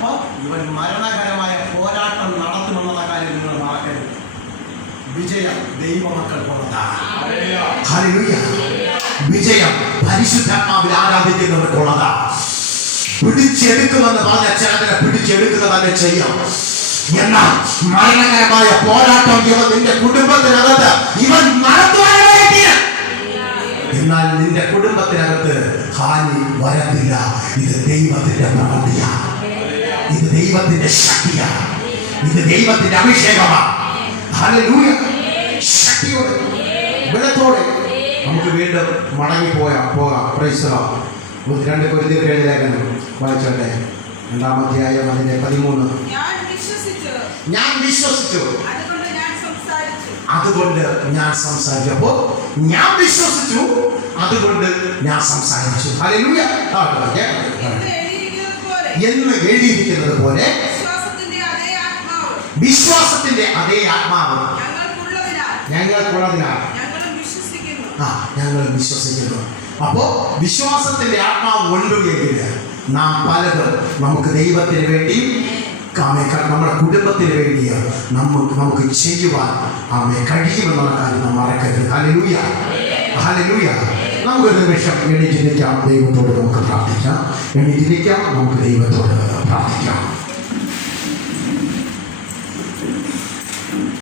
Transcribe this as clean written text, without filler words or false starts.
അപ്പോൾ ഇവൻ മരണകരമായ പോരാട്ടം നടത്തുമെന്നുള്ള കാര്യം നിങ്ങൾ മറക്കരുത്. വിജയം ദൈവമക്കൾക്കുള്ളതാണ്. ഹല്ലേലൂയ. വിജയം പരിശുദ്ധാത്മാവിൽ ആരാധിക്കുന്നവർക്കുള്ളതാണ്. പിടിച്ചെടുക്കുമെന്ന് പറഞ്ഞ ചിലതിനെ പിടിച്ചെടുക്കുക തന്നെ ചെയ്യാം. എന്നാൽ മരണകരമായ പോരാട്ടം ഇവൻ നിന്റെ കുടുംബത്തിനകത്ത് ഇവൻ നടത്തുവാനായിട്ടില്ല. എന്നാൽ നിന്റെ കുടുംബത്തിനകത്ത് ഹാനി വരത്തില്ല. ഇത് ദൈവത്തിന്റെ പ്രവൃത്തിയാണ്. ഇത് ദൈവത്തിന്റെ ശക്തിയാണ്. ഇത് ദൈവത്തിന്റെ അഭിഷേകമാണ്. ഹല്ലേലൂയ. ശക്തിയോടെ ബലത്തോടെ നമുക്ക് വീണ്ടും മടങ്ങി പോകാം. Praise the Lord. 2 കൊരിന്ത്യർ ലേഖനം വായിച്ചോട്ടെ. 2-ാം അധ്യായം അതിന്റെ 13. ഞാൻ വിശ്വസിച്ചു അതുകൊണ്ട് ഞാൻ സംസാരിച്ചു. അപ്പോൾ ഞാൻ വിശ്വസിച്ചു അതുകൊണ്ട് ഞാൻ സംസാരിച്ചു. ഹല്ലേലൂയ. എന്ന് എഴുതിയിരിക്കുന്നത് പോലെ വിശ്വാസത്തിന്റെ അതേ ആത്മാവ് ഞങ്ങൾക്കുള്ളതിനാൽ ഞങ്ങൾ വിശ്വസിക്കുന്നു. അപ്പോ വിശ്വാസത്തിന്റെ ആത്മാവ് കൊണ്ടുവെങ്കിൽ നാം പലതും നമുക്ക് ദൈവത്തിന് വേണ്ടി നമ്മുടെ കുടുംബത്തിന് വേണ്ടി നമുക്ക് ചെയ്യുവാൻ കഴിയുമെന്നുള്ള കാര്യം നാം മറക്കരുത്. ഹല്ലേലൂയ. ഹല്ലേലൂയ. നമുക്കൊരു നിമിഷം എണീറ്റിരിക്കാം. ദൈവത്തോട് നമുക്ക് പ്രാർത്ഥിക്കാം. എണീറ്റിരിക്കാം. നമുക്ക് ദൈവത്തോട് പ്രാർത്ഥിക്കാം.